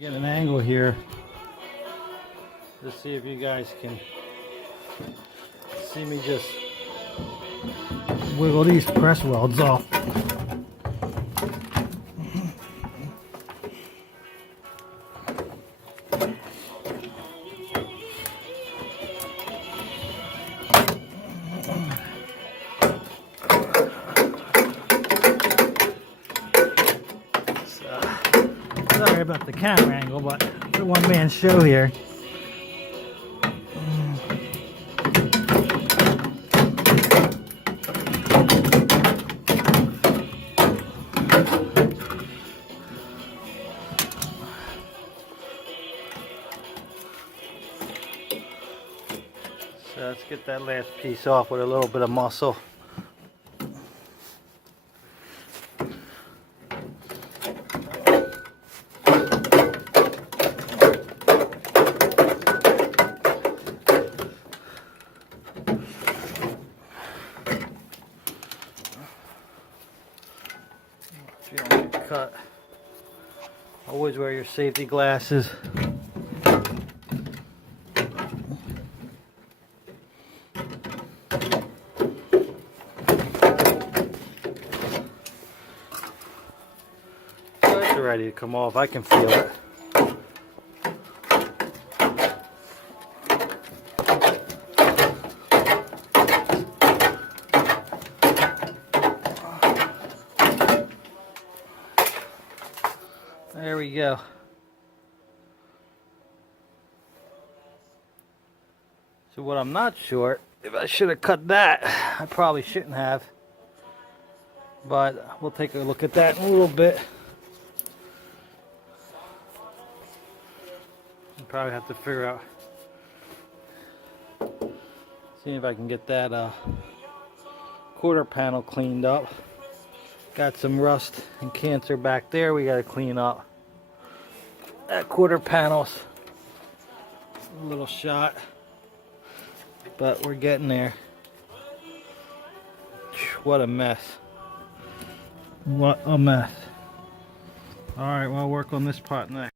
Get an angle here to see if you guys can see me just wiggle these press welds off. Sorry about the camera angle, but it's a one-man show here. So let's get that last piece off with a little bit of muscle. If you don't get cut, always wear your safety glasses. It's ready to come off. I can feel it. There we go. So what I'm not sure, if I should have cut that, I probably shouldn't have. But we'll take a look at that in a little bit. I'll probably have to figure out, see if I can get that quarter panel cleaned up. Got some rust and cancer back there we got to clean up. That quarter panel's a little shot, but we're getting there. What a mess. What a mess. Alright, well, I'll work on this part next.